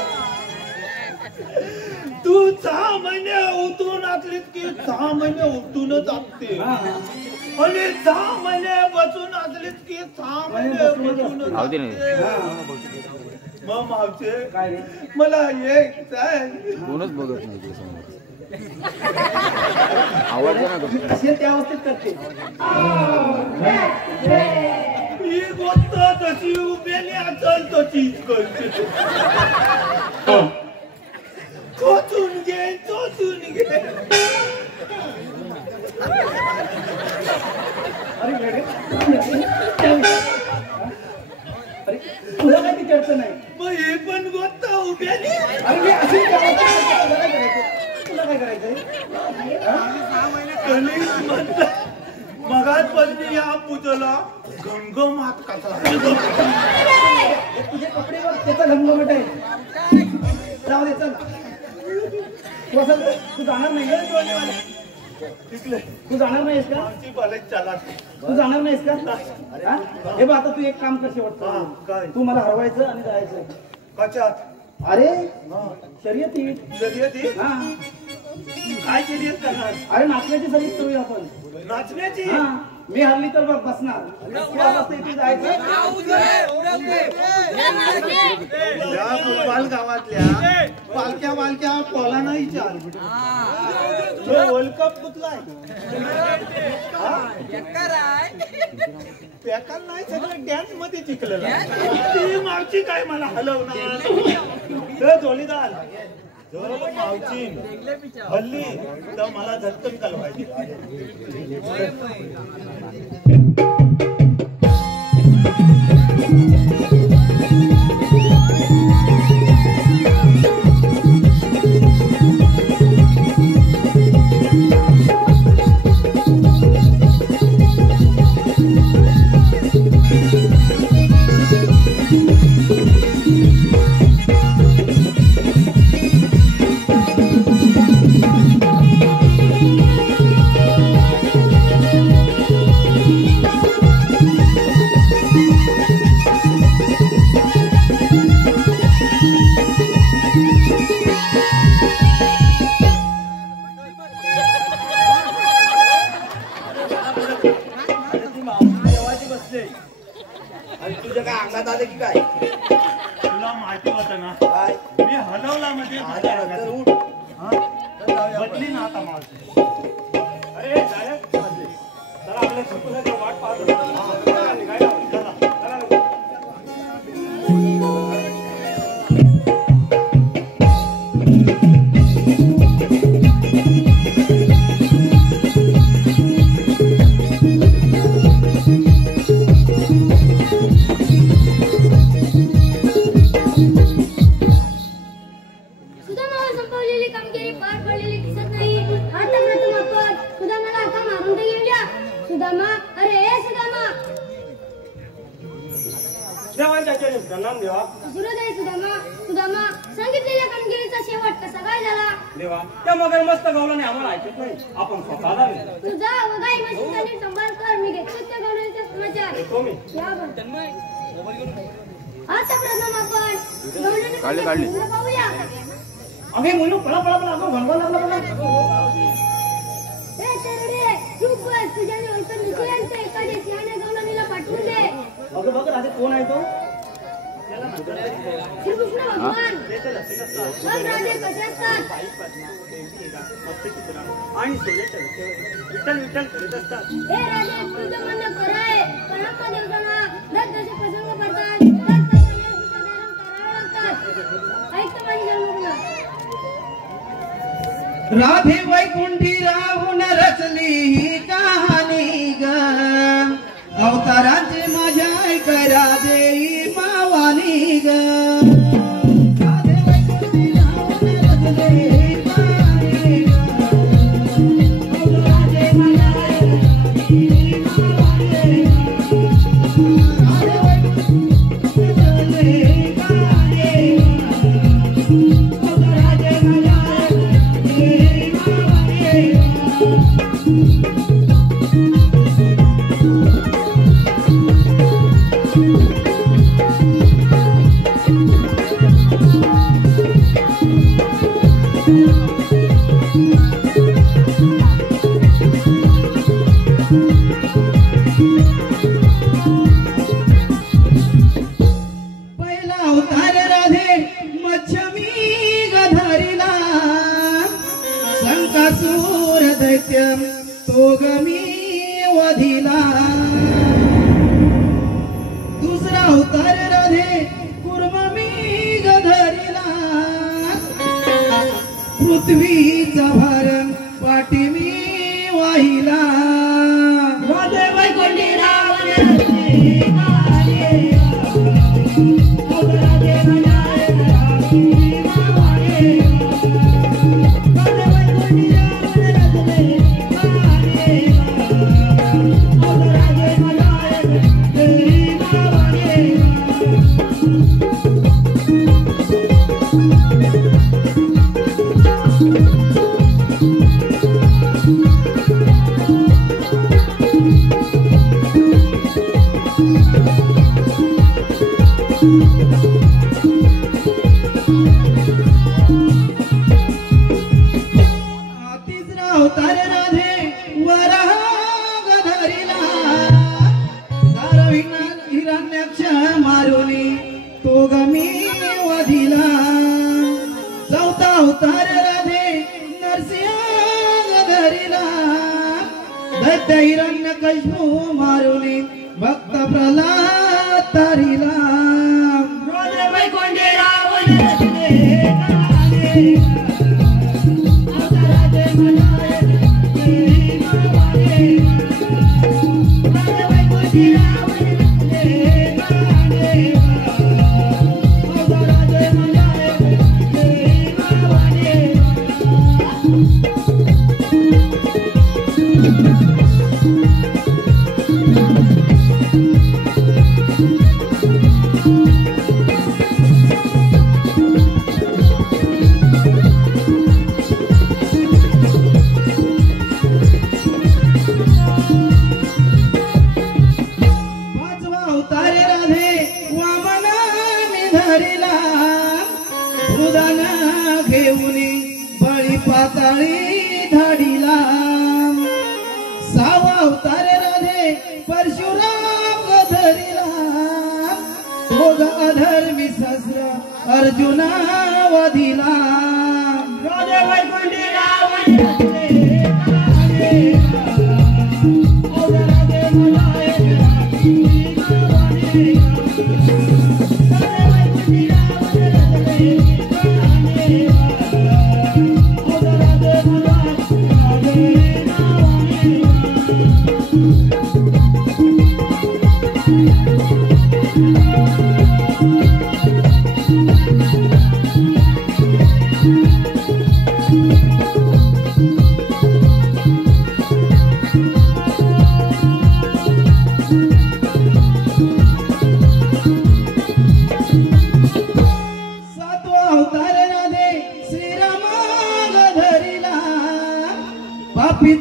तू 6 महिने उतरून असलीत की 6 महिने उठूनच असते, हा. आणि 6 महिने बसून असलीत की 6 महिने बसूनच असते. हा. मग मावचे काय रे? मला एक कोणच बघत नाही ते समोर. आवडतं ना मी कशी त्या अवस्थेत करते. ही गोष्ट तशी उभ्याने असल तशीच करते. चोचून घे चोचून घे. अरे वेडे. अरे तुला काय ती अडचण नाही. मग हे पण गोष्ट उभ्याने. अरे मी अशी त्या अवस्थेत करते. तुला काय करायचं? तुला काय करायचंय? कणिक म्हणतात मगाच पत्नी या पूजला घमघमाट कसा. तुझे कपडे बघ, त्याचा घमघमाट आहे. जाऊ दे चल. तू जाणार नाही का टोळीवाले? तू जाणार नाहीस का? आमची कॉलेज चला. तू जाणार नाहीस का? हा? हे बघ आता तू एक काम कर शेवटचं. काय तू मला हरवायचं आणि जायचं. कशात? अरे शर्यतीत. शर्यती? हा काय शर्यत करणार? अरे नाचण्याची शर्यत करूया आपण. नाचण्याची? हा मी हल्ली तर बघ बसणार. तू वाजता इथे जायचं. या भोपाल गावातल्या पालक्या पालक्या पोला नाही चाल. World cup कुठलाय? पॅकल नाही सगळं डॅन्स मध्ये जिंकलेलं. ती मावची काय मला हलवणार. जोडीदार जर मावची हल्ली तर मला झटकन कलवायची. तुझ्या काय अंगात आलं की काय? तुला माहिती होतं ना मी हलवला म्हणजे बदली ना आता मावशी. अरे चला आपल्या सुपुत्राची वाट पाहत होतो. चला, चला, चला. सुदामावर संपवलेली कामगिरी पार पडलेली दिसत नाही. आता प्रथम आपण सुदामाला हाका मारून तर घेऊया. सुदामा, अरे सुदामा. देवांच्या चरणी प्रणाम देवा. सूर्योदय सुदामा सांगितलेल्या कामगिरीचा शेवट कसा काय झाला? देवा त्या मगर मस्त गवळणी आम्हाला ऐकत नाही. आपण स्वतः जावे. तुझा गाई म्हशीचा नीट सांभाळ कर. मी घेतो त्या गवळणीचे समाचार. येतो मी. या बरं. आता प्रथम आपण गवळणी काढले. पाहूया. अगे मुलू पळा पळा पळा अगं भणवा लागला बघा. ए चरडे चुप बस. तुझ्याने अंतर निश्चयांच्या एखाद्या सिंहाने गवळणीला पाठवून दे. अगं बघ राजे कोण आहे तो? श्रीकृष्ण भगवान. मग राजे कसे असतात? आणि सोन्याच्या विठ्ठल विठ्ठल करत असतात. हे राजे तुझं म्हणणं खरं आहे. पण आप्पा देवतांना दर जसे प्रसंग पडतात त्याच प्रसंगाला साधारण करावे लागतात. ऐकतं माझी जन्मभूमी. राधे वैकुंठी राहून रचली ही कहाणी ग. अवतारांचे माझ्या ऐक राधे मावानी ग. राधे वैकुंठी राहून रचली ही कहाणी ग. अवतारांचे माझ्या ऐक राधे मावानी ग. राधे वैकुंठी रचली ही कहाणी ग. अवतारांचे माझ्या पहिला अवतार राधे मच्छमी गधारीला. संकासूर दैत्य तो गमी वधिला. दुसरा अवतार राधे कुर्ममी गधरीला. पृथ्वीचा भार पाठी मी वाहिला. राधे वैकुंठी रावण रचली माये. अवताराचे माझ्या राधी मावाने. तिसरा अवतार राधे वराह गधरीला. दारविना हिरण्याक्ष मारुनी तो गमी वधिला. चौथा अवतार राधे नरसिंह गधरीला. दैत्य हिरण्यकश्यपू मारुनी भक्त प्रल्हाद तारिला. राधे वैकुंठी रावण रचले कहाणी. पाचवा अवतार राधे वामनाने धरिला. भूदान घेऊन बळी पाताळी धाडिला. सहावा अवतार राधे परशुराम धरिला. भोग अधर्मी शस्त्र अर्जुना वधिला. राधे वैकुंठी रावण रचले कहाणी. अवताराचे माझ्या ऐक राधी मावाने. राधे वैकुंठी रावण रचले कहाणी. अवताराचे माझ्या ऐक राधी मावाने.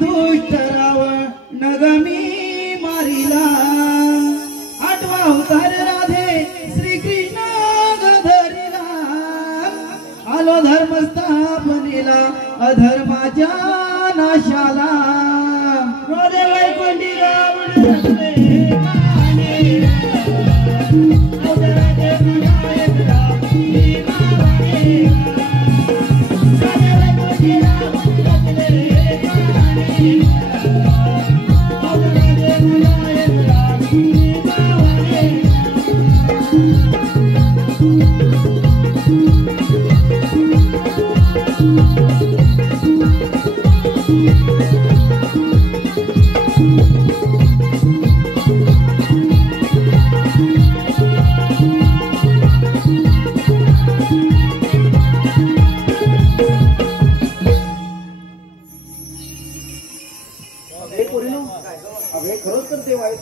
दुष्ट रावण नगमी मारिला आठवा अवतार राधे श्रीकृष्ण गधरिला आलो धर्मस्थापनेला अधर्माच्या नाशाला रोदे वैकुंठी रावण रचले माने अवताराचे विनायक राम भीमाने रोदे वैकुंठी रावण रचले माने अवताराचे विनायक राम भीमाने अरे खरंच तर देव आहेत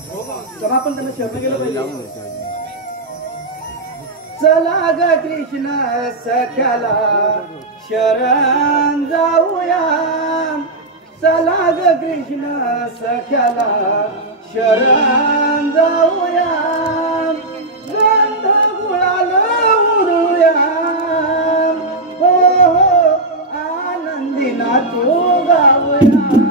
चला आपण त्यांना शरण गेलं पाहिजे चला ग कृष्ण सख्याला शरण जाऊया चला ग कृष्ण सख्याला शरण जाऊया गंध गुळाला उरुया हो हो आनंदी नाचू गाऊया